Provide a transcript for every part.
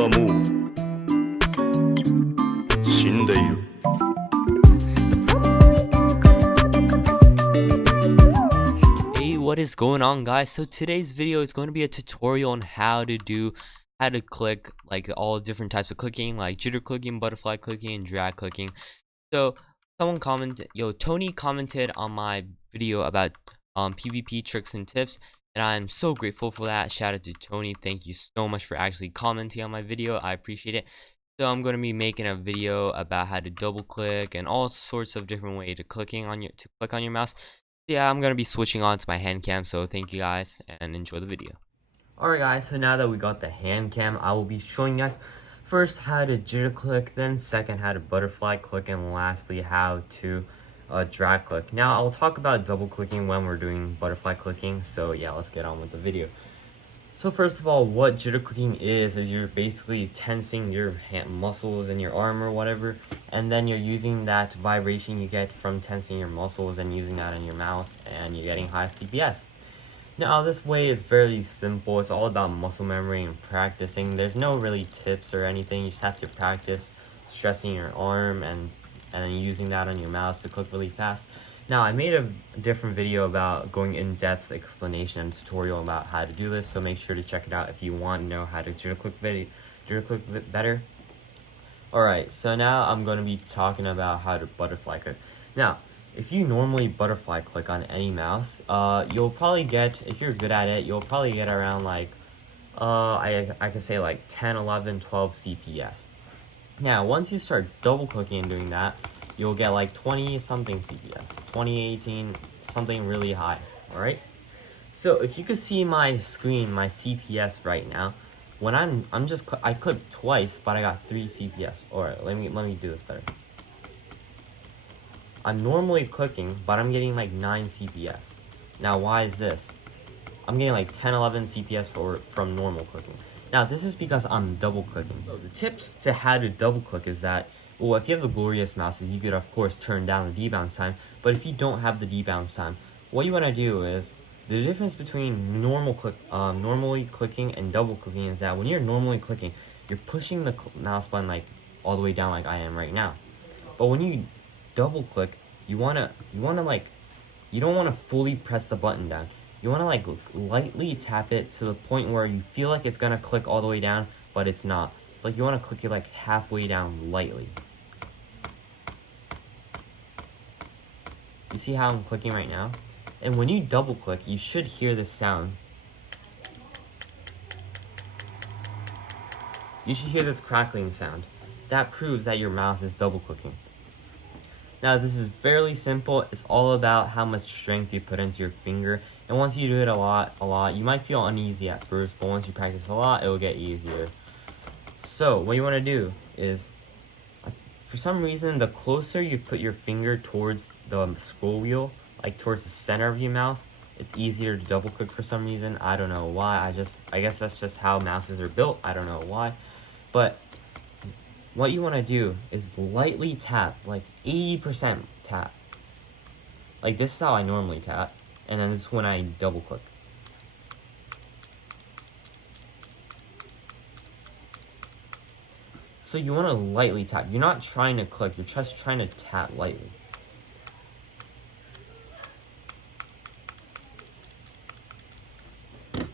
はもう死んでいる。Hey, what is going on, guys? So today's video is going to be a tutorial on how to click like all different types of clicking, like jitter clicking, butterfly clicking, and drag clicking. So someone commented, Tony commented on my video about PvP tricks and tips, and I'm so grateful for that. Shout out to Tony. Thank you so much for actually commenting on my video. I appreciate it. So I'm going to be making a video about how to double click and all sorts of different ways to click on your mouse. Yeah, I'm gonna be switching on to my hand cam, so thank you guys and enjoy the video. Alright guys, so now that we got the hand cam, I will be showing you guys first how to jitter click, then second how to butterfly click, and lastly how to drag click. Now I'll talk about double clicking when we're doing butterfly clicking, so yeah, let's get on with the video. So first of all, what jitter clicking is you're basically tensing your hand muscles in your arm or whatever, and then you're using that vibration you get from tensing your muscles and using that on your mouse, and you're getting high CPS. Now this way is very simple. It's all about muscle memory and practicing. There's no really tips or anything. You just have to practice stressing your arm and using that on your mouse to click really fast. Now, I made a different video about going in-depth explanation and tutorial about how to do this, so make sure to check it out if you want to know how to jitter click better. Alright, so now I'm going to be talking about how to butterfly click. Now, if you normally butterfly click on any mouse, you'll probably get, if you're good at it, you'll probably get around like, I could say like 10, 11, 12 CPS. Now, once you start double clicking and doing that, you'll get like 20 something CPS, 20, 18, something really high. All right. So if you could see my screen, my CPS right now, when I clicked twice, but I got 3 CPS. All right, let me do this better. I'm normally clicking, but I'm getting like 9 CPS. Now, why is this? I'm getting like 10, 11 CPS from normal clicking. Now, this is because I'm double clicking. So the tips to how to double click is that, well, if you have the glorious mouses, you could of course turn down the debounce time. But if you don't have the debounce time, what you want to do is, the difference between normally clicking and double clicking is that when you're normally clicking, you're pushing the mouse button like all the way down like I am right now. But when you double click, you don't want to fully press the button down. You want to like lightly tap it to the point where you feel like it's gonna click all the way down, but it's not. It's like you want to click it like halfway down lightly. You see how I'm clicking right now? And when you double click, you should hear this sound. You should hear this crackling sound. That proves that your mouse is double clicking. Now, this is fairly simple. It's all about how much strength you put into your finger. And once you do it a lot, you might feel uneasy at first, but once you practice a lot, it will get easier. So, what you want to do is, for some reason, the closer you put your finger towards the scroll wheel, like towards the center of your mouse, it's easier to double click for some reason. I don't know why. I guess that's just how mouses are built. I don't know why. But what you want to do is lightly tap, like 80% tap. Like this is how I normally tap, and then this is when I double click. So you want to lightly tap. You're not trying to click, you're just trying to tap lightly.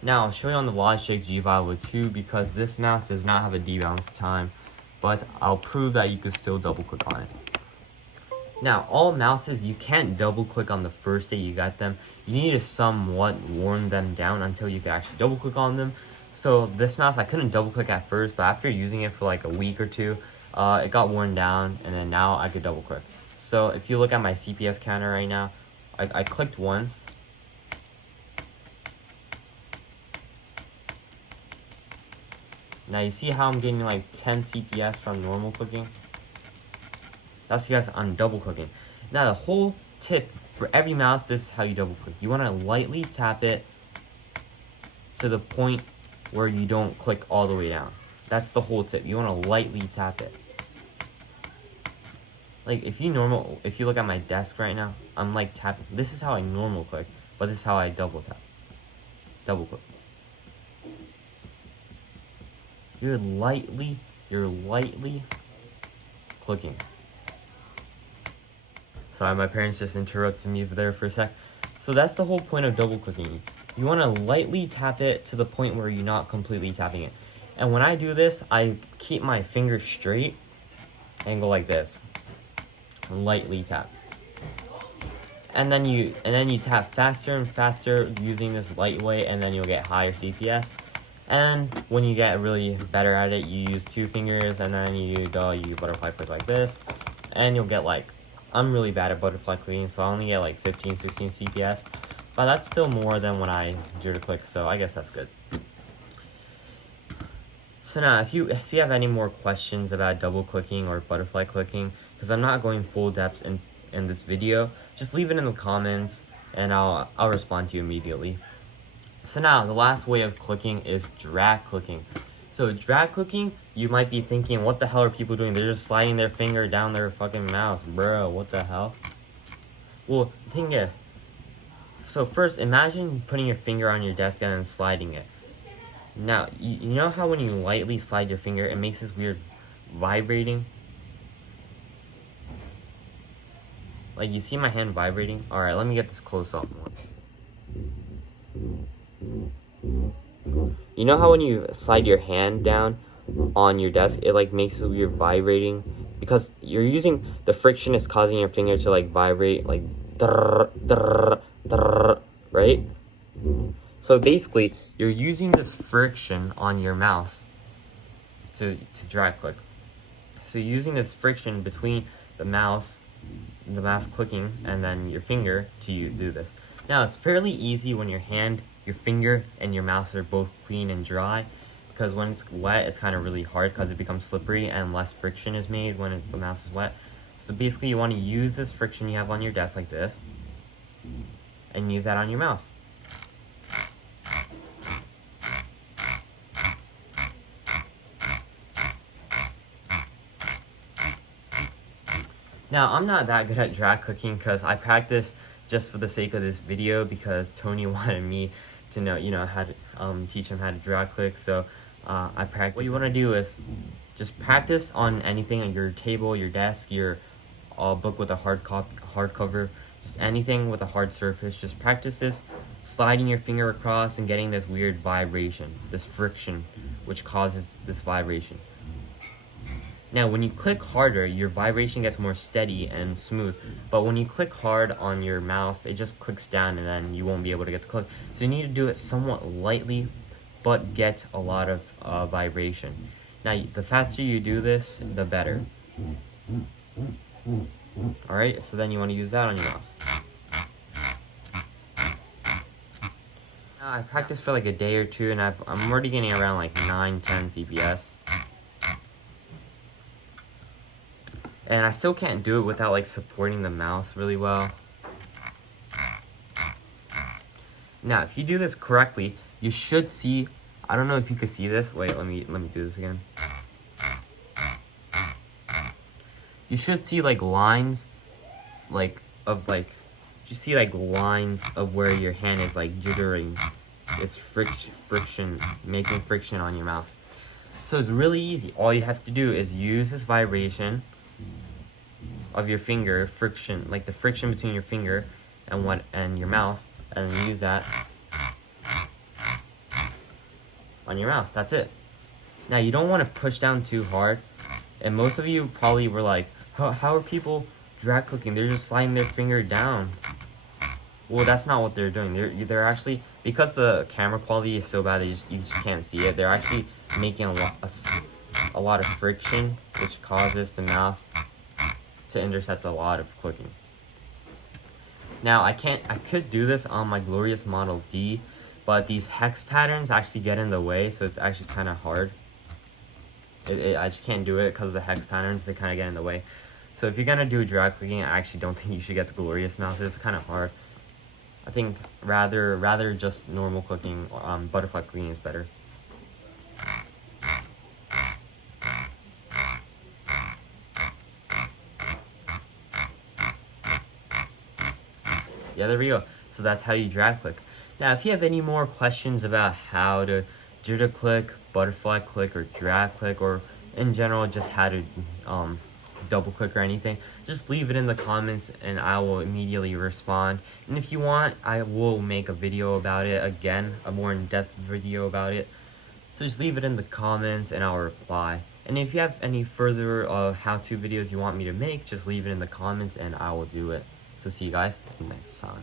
Now, I'll show you on the Logitech G Vibe 2 because this mouse does not have a debounce time, but I'll prove that you can still double click on it. Now, all mouses, you can't double click on the first day you got them. You need to somewhat worn them down until you can actually double click on them. So this mouse, I couldn't double click at first, but after using it for like a week or two, it got worn down, and then now I could double click. So if you look at my CPS counter right now, I clicked once. Now you see how I'm getting like 10 CPS from normal clicking? That's because I'm double clicking. Now the whole tip for every mouse, this is how you double click. You want to lightly tap it to the point where you don't click all the way down. That's the whole tip. You want to lightly tap it. Like if you look at my desk right now, I'm like tapping. This is how I normal click, but this is how I double click. You're lightly clicking. Sorry, my parents just interrupted me there for a sec. So that's the whole point of double clicking. You want to lightly tap it to the point where you're not completely tapping it. And when I do this, I keep my finger straight and go like this. Lightly tap. And then you tap faster and faster using this lightweight, and then you'll get higher CPS. And when you get really better at it, you use 2 fingers, and then you butterfly click like this, and you'll get like, I'm really bad at butterfly clicking, so I only get like 15, 16 CPS, but that's still more than when I jitter click, so I guess that's good. So now, if you have any more questions about double clicking or butterfly clicking, because I'm not going full depth in this video, just leave it in the comments, and I'll respond to you immediately. So now, the last way of clicking is drag clicking. So drag clicking, you might be thinking, what the hell are people doing? They're just sliding their finger down their fucking mouse. Bro, what the hell? Well, the thing is, so first, imagine putting your finger on your desk and then sliding it. Now, you know how when you lightly slide your finger, it makes this weird vibrating? Like, you see my hand vibrating? Alright, let me get this close up more. You know how when you slide your hand down on your desk, it like makes this weird vibrating? Because you're using, the friction is causing your finger to like vibrate, like drrr, drrr, drrr, right? So basically, you're using this friction on your mouse to drag click. So you're using this friction between the mouse clicking, and then your finger to do this. Now, it's fairly easy when your finger and your mouse are both clean and dry, because when it's wet, it's kind of really hard because it becomes slippery and less friction is made when the mouse is wet. So basically, you want to use this friction you have on your desk like this, and use that on your mouse. Now, I'm not that good at drag clicking because I practiced just for the sake of this video, because Tony wanted me to know, how to teach him how to drag click. So I practiced. What you want to do is just practice on anything on your table, your desk, your book with a hardcover, just anything with a hard surface. Just practice this, sliding your finger across and getting this weird vibration, this friction, which causes this vibration. Now, when you click harder, your vibration gets more steady and smooth. But when you click hard on your mouse, it just clicks down, and then you won't be able to get the click. So you need to do it somewhat lightly, but get a lot of vibration. Now, the faster you do this, the better. Alright, so then you want to use that on your mouse. Now, I practiced for like a day or two, and I'm already getting around like 9-10 CPS. And I still can't do it without like supporting the mouse really well. Now, if you do this correctly, you should see, I don't know if you can see this. Wait, let me do this again. You should see like lines you see like lines of where your hand is like jittering. It's friction, making friction on your mouse. So it's really easy. All you have to do is use this vibration of your finger, friction, like the friction between your finger and your mouse, and use that on your mouse. That's it. Now, you don't want to push down too hard, and most of you probably were like, how are people drag clicking? They're just sliding their finger down. Well, that's not what they're doing. They're actually, because the camera quality is so bad that you just can't see it, they're actually making a lot of friction, which causes the mouse to intercept a lot of clicking. Now, I could do this on my glorious Model D, but these hex patterns actually get in the way, so it's actually kind of hard. I just can't do it because of the hex patterns. They kind of get in the way. So if you're gonna do drag clicking, I actually don't think you should get the glorious mouse. It's kind of hard. I think rather just normal clicking, butterfly clicking is better. Yeah, there we go. So that's how you drag click. Now, if you have any more questions about how to jitter click, butterfly click or drag click, or in general just how to double click or anything, just leave it in the comments and I will immediately respond. And if you want, I will make a video about it again, a more in-depth video about it. So just leave it in the comments and I'll reply. And if you have any further how-to videos you want me to make, just leave it in the comments and I will do it. So see you guys next time.